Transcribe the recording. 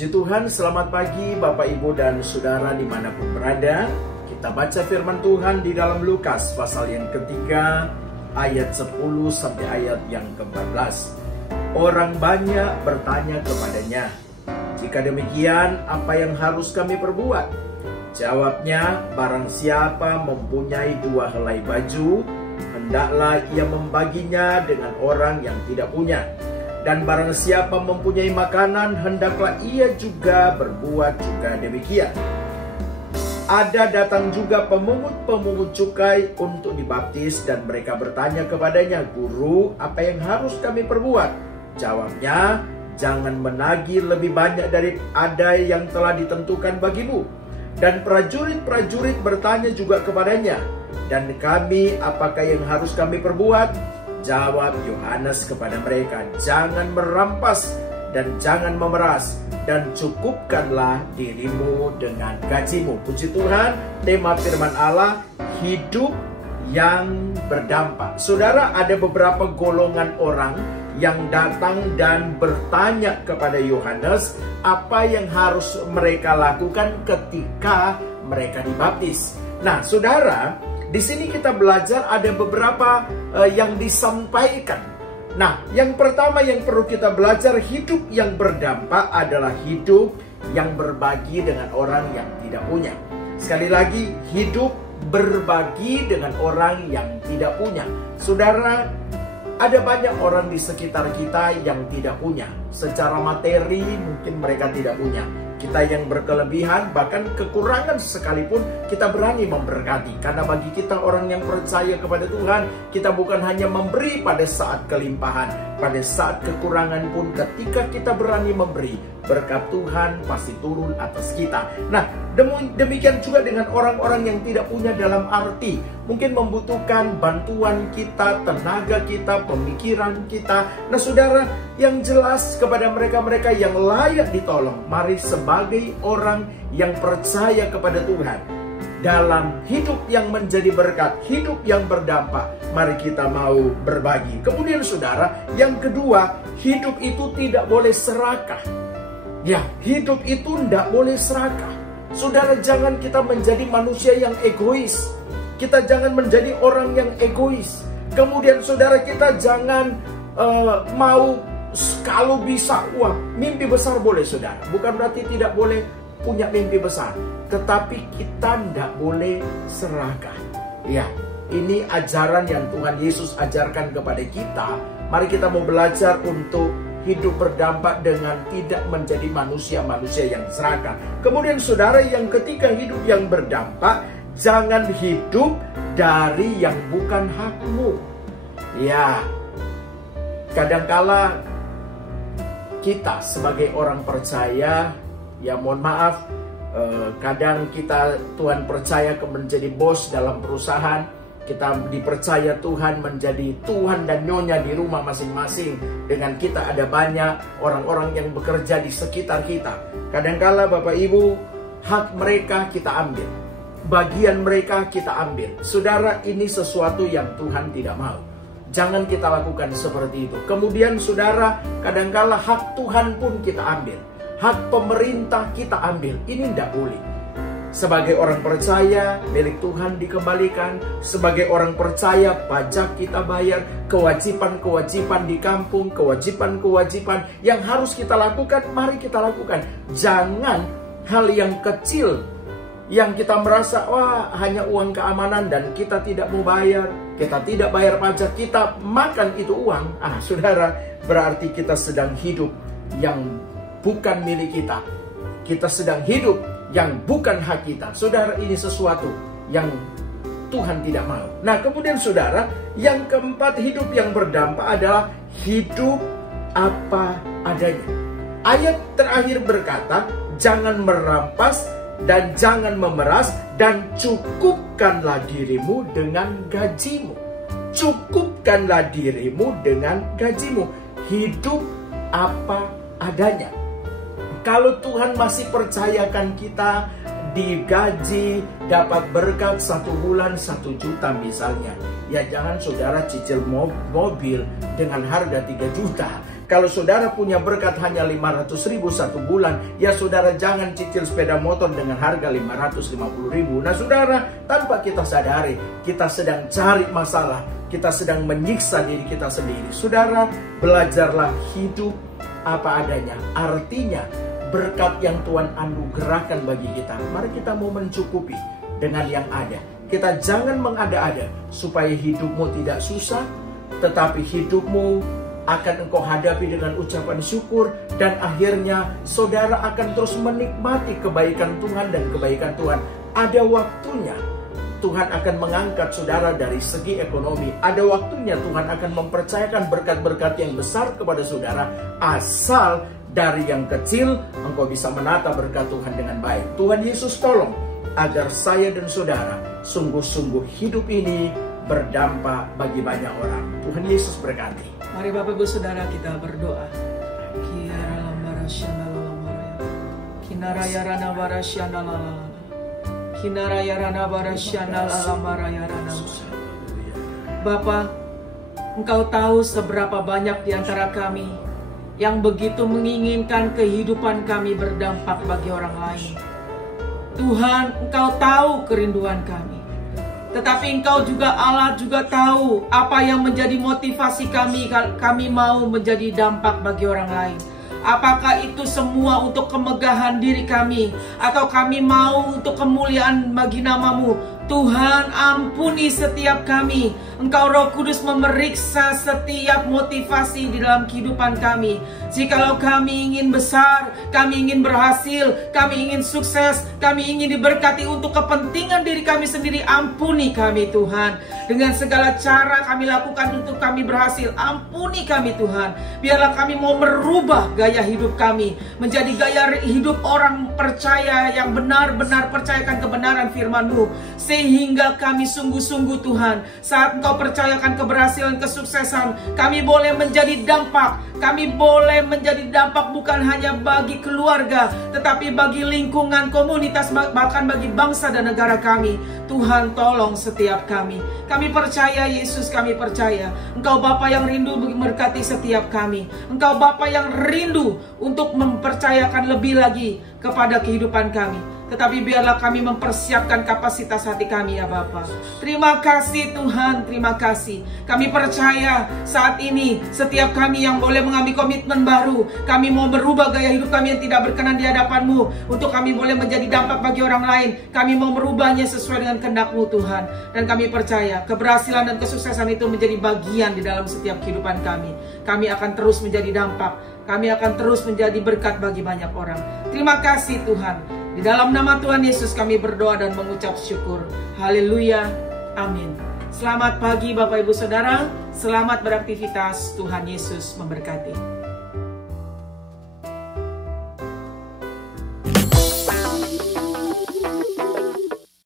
Puji Tuhan, selamat pagi Bapak Ibu dan Saudara dimanapun berada. Kita baca firman Tuhan di dalam Lukas pasal yang ketiga ayat 10 sampai ayat yang ke-14. Orang banyak bertanya kepadanya, "Jika demikian, apa yang harus kami perbuat?" Jawabnya, "Barang siapa mempunyai 2 helai baju, hendaklah ia membaginya dengan orang yang tidak punya. Dan barang siapa mempunyai makanan, hendaklah ia juga berbuat juga demikian." Ada datang juga pemungut-pemungut cukai untuk dibaptis, dan mereka bertanya kepadanya, "Guru, apa yang harus kami perbuat?" Jawabnya, "Jangan menagih lebih banyak dari ada yang telah ditentukan bagimu." Dan prajurit-prajurit bertanya juga kepadanya, "Dan kami, apakah yang harus kami perbuat?" Jawab Yohanes kepada mereka, "Jangan merampas dan jangan memeras, dan cukupkanlah dirimu dengan gajimu." Puji Tuhan, tema firman Allah, hidup yang berdampak. Saudara, ada beberapa golongan orang yang datang dan bertanya kepada Yohanes apa yang harus mereka lakukan ketika mereka dibaptis. Nah, saudara, di sini kita belajar ada beberapa yang disampaikan. Nah, yang pertama yang perlu kita belajar, hidup yang berdampak adalah hidup yang berbagi dengan orang yang tidak punya. Sekali lagi, hidup berbagi dengan orang yang tidak punya. Saudara, ada banyak orang di sekitar kita yang tidak punya. Secara materi mungkin mereka tidak punya. Kita yang berkelebihan, bahkan kekurangan sekalipun, kita berani memberkati. Karena bagi kita orang yang percaya kepada Tuhan, kita bukan hanya memberi pada saat kelimpahan. Pada saat kekurangan pun, ketika kita berani memberi, berkat Tuhan pasti turun atas kita. Nah, demikian juga dengan orang-orang yang tidak punya, dalam arti mungkin membutuhkan bantuan kita, tenaga kita, pemikiran kita. Nah, saudara, yang jelas kepada mereka-mereka yang layak ditolong, mari sebagai orang yang percaya kepada Tuhan, dalam hidup yang menjadi berkat, hidup yang berdampak, mari kita mau berbagi. Kemudian saudara, yang kedua, hidup itu tidak boleh serakah. Ya, hidup itu tidak boleh serakah. Saudara, jangan kita menjadi manusia yang egois. Kita jangan menjadi orang yang egois. Kemudian saudara, kita jangan mau kalau bisa, mimpi besar boleh saudara. Bukan berarti tidak boleh punya mimpi besar. Tetapi kita tidak boleh serakah. Ya, ini ajaran yang Tuhan Yesus ajarkan kepada kita. Mari kita mau belajar untuk hidup berdampak dengan tidak menjadi manusia-manusia yang serakah. Kemudian saudara, yang ketiga, hidup yang berdampak, jangan hidup dari yang bukan hakmu. Ya, kadangkala kita sebagai orang percaya, ya mohon maaf, kadang kita Tuhan percaya menjadi bos dalam perusahaan. Kita dipercaya Tuhan menjadi Tuhan dan nyonya di rumah masing-masing. Dengan kita ada banyak orang-orang yang bekerja di sekitar kita. Kadangkala Bapak Ibu, hak mereka kita ambil, bagian mereka kita ambil. Saudara, ini sesuatu yang Tuhan tidak mau. Jangan kita lakukan seperti itu. Kemudian saudara, kadangkala hak Tuhan pun kita ambil, hak pemerintah kita ambil. Ini tidak boleh. Sebagai orang percaya, milik Tuhan dikembalikan. Sebagai orang percaya, pajak kita bayar. Kewajiban-kewajiban di kampung, kewajiban-kewajiban yang harus kita lakukan, mari kita lakukan. Jangan hal yang kecil yang kita merasa, wah hanya uang keamanan dan kita tidak mau bayar, kita tidak bayar pajak, kita makan itu uang. Saudara, berarti kita sedang hidup yang bukan milik kita. Kita sedang hidup yang bukan hak kita. Saudara, ini sesuatu yang Tuhan tidak mau. Nah, kemudian saudara, yang keempat, hidup yang berdampak adalah hidup apa adanya. Ayat terakhir berkata, jangan merampas dan jangan memeras, dan cukupkanlah dirimu dengan gajimu. Cukupkanlah dirimu dengan gajimu. Hidup apa adanya. Kalau Tuhan masih percayakan kita digaji, dapat berkat 1 bulan 1 juta misalnya, ya jangan saudara cicil mobil dengan harga 3 juta. Kalau saudara punya berkat hanya 500.000 satu bulan, ya saudara jangan cicil sepeda motor dengan harga 550.000. Nah saudara, tanpa kita sadari, kita sedang cari masalah, kita sedang menyiksa diri kita sendiri. Saudara, belajarlah hidup apa adanya. Artinya, berkat yang Tuhan anugerahkan bagi kita, mari kita mau mencukupi dengan yang ada. Kita jangan mengada-ada, supaya hidupmu tidak susah, tetapi hidupmu akan engkau hadapi dengan ucapan syukur, dan akhirnya saudara akan terus menikmati kebaikan Tuhan dan kebaikan Tuhan. Ada waktunya Tuhan akan mengangkat saudara dari segi ekonomi. Ada waktunya Tuhan akan mempercayakan berkat-berkat yang besar kepada saudara, asal dari yang kecil engkau bisa menata berkat Tuhan dengan baik. Tuhan Yesus tolong agar saya dan saudara sungguh-sungguh hidup ini berdampak bagi banyak orang. Tuhan Yesus berkati. Mari Bapak Ibu Saudara kita berdoa. Bapa, Engkau tahu seberapa banyak di antara kami yang begitu menginginkan kehidupan kami berdampak bagi orang lain. Tuhan, Engkau tahu kerinduan kami. Tetapi Engkau juga Allah juga tahu apa yang menjadi motivasi kami mau menjadi dampak bagi orang lain. Apakah itu semua untuk kemegahan diri kami, atau kami mau untuk kemuliaan bagi nama-Mu? Tuhan, ampuni setiap kami. Engkau Roh Kudus memeriksa setiap motivasi di dalam kehidupan kami. Jikalau kami ingin besar, kami ingin berhasil, kami ingin sukses, kami ingin diberkati untuk kepentingan diri kami sendiri, ampuni kami Tuhan. Dengan segala cara kami lakukan untuk kami berhasil, ampuni kami Tuhan. Biarlah kami mau merubah gaya hidup kami menjadi gaya hidup orang percaya yang benar-benar percayakan kebenaran firman-Mu, sehingga kami sungguh-sungguh Tuhan, saat Engkau percayakan keberhasilan, kesuksesan, kami boleh menjadi dampak. Kami boleh menjadi dampak bukan hanya bagi keluarga, tetapi bagi lingkungan, komunitas, bahkan bagi bangsa dan negara kami. Tuhan, tolong setiap kami. Kami percaya Yesus, kami percaya Engkau Bapa yang rindu memberkati setiap kami. Engkau Bapa yang rindu untuk mempercayakan lebih lagi kepada kehidupan kami. Tetapi biarlah kami mempersiapkan kapasitas hati kami ya Bapa. Terima kasih Tuhan, terima kasih. Kami percaya saat ini setiap kami yang boleh mengambil komitmen baru, kami mau berubah gaya hidup kami yang tidak berkenan di hadapan-Mu, untuk kami boleh menjadi dampak bagi orang lain. Kami mau merubahnya sesuai dengan kehendak-Mu Tuhan. Dan kami percaya keberhasilan dan kesuksesan itu menjadi bagian di dalam setiap kehidupan kami. Kami akan terus menjadi dampak. Kami akan terus menjadi berkat bagi banyak orang. Terima kasih Tuhan. Di dalam nama Tuhan Yesus kami berdoa dan mengucap syukur. Haleluya. Amin. Selamat pagi Bapak Ibu Saudara. Selamat beraktivitas. Tuhan Yesus memberkati.